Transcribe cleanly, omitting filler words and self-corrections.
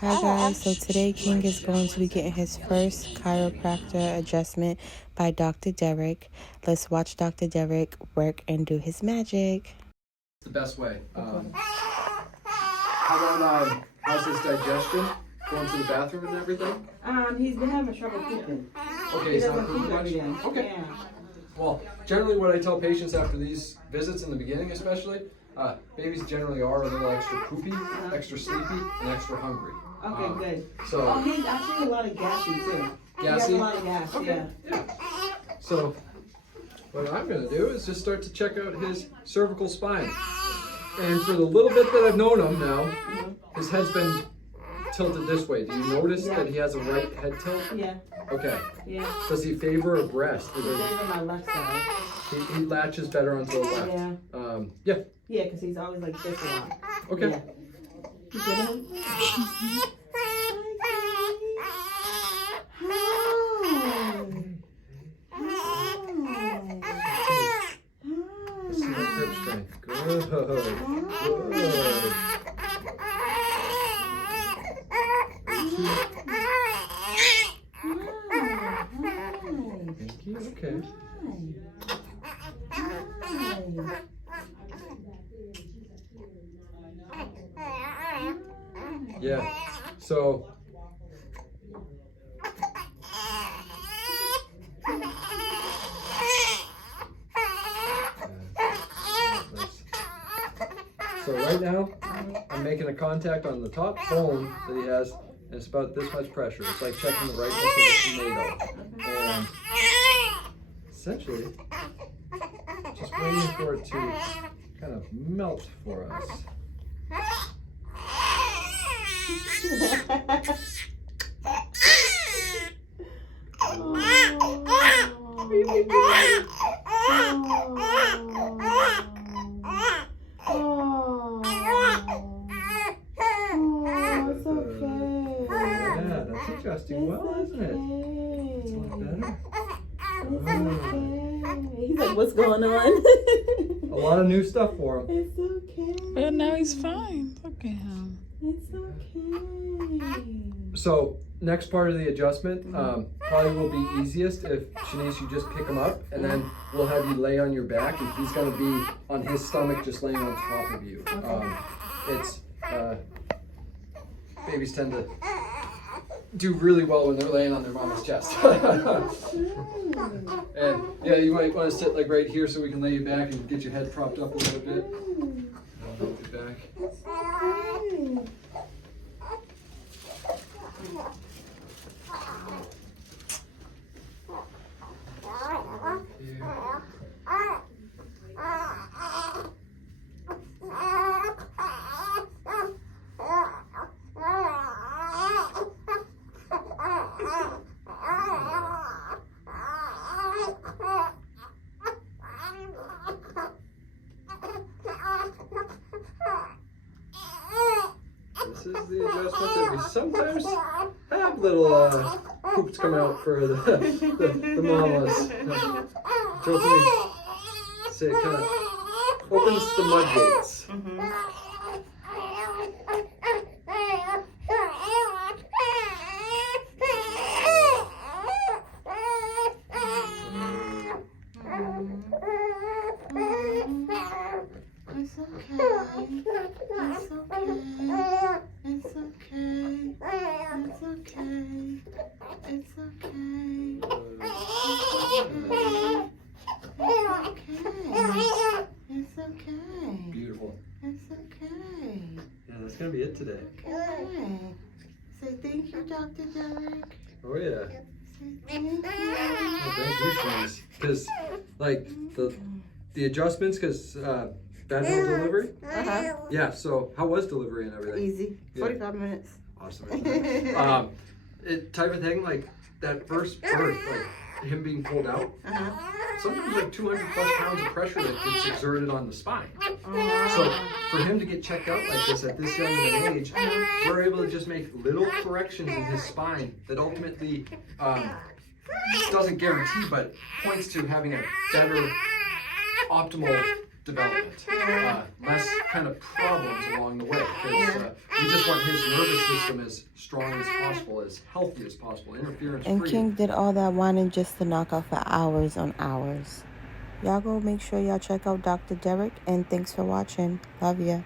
Hi guys, so today King is going to be getting his first chiropractor adjustment by Dr. Derek. Let's watch Dr. Derek work and do his magic. It's the best way. How about how's his digestion? Going to the bathroom and everything? He's been having trouble pooping. Okay, He he's not doesn't pooping poop much? every day. Okay. Yeah. Well, generally what I tell patients after these visits in the beginning especially, babies generally are a little extra poopy, extra sleepy, and extra hungry. Okay, good. So He's actually a lot of gassy too. He has gassy? a lot of gas, Okay, yeah. So what I'm going to do is just start to check out his cervical spine. And for the little bit that I've known him now, his head's been tilted this way. Do you notice that he has a right head tilt? Yeah. Okay. Yeah. Does he favor a breast? He's on my left side. He latches better onto the left. Yeah. Yeah. Yeah, because he's always like this a lot. Okay. Yeah. You get him? Let's see that grip strength. Good. Good. Thank you. Okay. Yeah. So. So right now, I'm making a contact on the top bone that he has, and it's about this much pressure. It's like checking the rightness of a tomato. And essentially, just waiting for it to kind of melt for us. Yeah, that's adjusting well, isn't it? It's a lot better. He's like, what's going on? A lot of new stuff for him. It's okay. But now he's fine. Look at him. It's okay. So next part of the adjustment probably will be easiest if Shanice, you just pick him up and then we'll have you lay on your back and he's going to be on his stomach just laying on top of you. Babies tend to do really well when they're laying on their mama's chest. And yeah, you might want to sit like right here so we can lay you back and get your head propped up a little bit. I'll help you back. This is the adjustment that we sometimes have little poops come out for the mamas. Tilting, say it kind of opens the mud gates. It's okay. It's okay. It's okay. It's okay. It's okay. It's okay. Beautiful. It's okay. Yeah, that's gonna be it today. Okay. Say thank you, Dr. Derek. Oh yeah. Say thank you. Well, thank you, Shanice. Because like the adjustments, because vaginal delivery. Yeah. So how was delivery and everything? Easy. Yeah. 45 minutes. Awesome. It type of thing, like that first birth, like him being pulled out, sometimes like 200 plus pounds of pressure that gets exerted on the spine. So for him to get checked out like this at this young of an age, we're able to just make little corrections in his spine that ultimately doesn't guarantee, but points to having a better optimal development, less kind of problems along the way. Because we just want his nervous system as strong as possible, as healthy as possible, interference-free. And King did all that whining just to knock out for hours on hours. Y'all go make sure y'all check out Dr. Derek, and thanks for watching. Love ya.